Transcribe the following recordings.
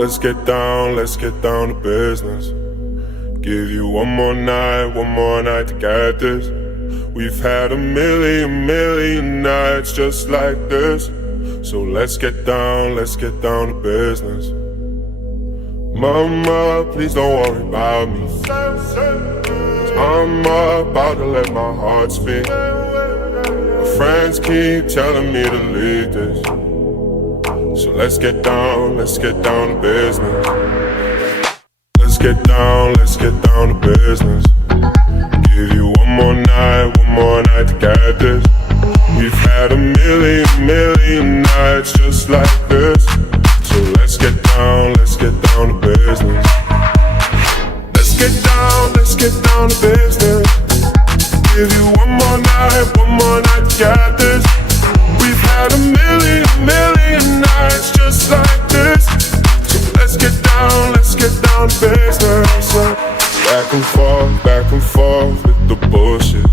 Let's get down to business. Give you one more night to get this. We've had a million nights just like this. So let's get down to business. Mama, please don't worry about me, 'cause I'm about to let my heart speak. My friends keep telling me to leave this. So let's get down to business. Let's get down to business. Give you one more night to get this. We've had a million nights just like this. So let's get down to business. Let's get down to business. Give you one more night to get this. We've had a million nights just like this. So let's get down to business. Back and forth with the bullshit.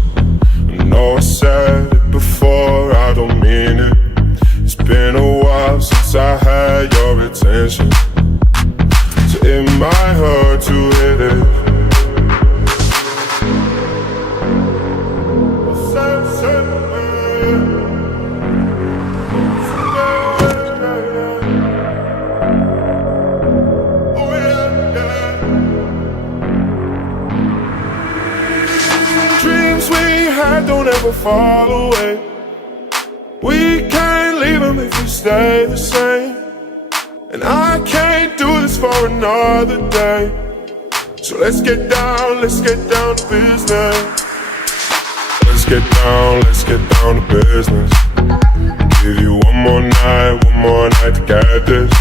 I know I said it before, I don't mean it. It's been a while since I had your attention, so it might hurt to hit it. Don't ever fall away. We can't leave them if we stay the same. And I can't do this for another day. So let's get down to business. Let's get down to business. Give you one more night to get this.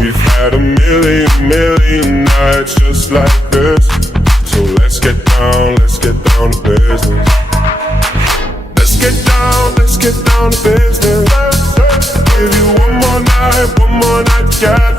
We've had a million nights just like this. So let's get down to business. Let's get down to business. Give you one more night to get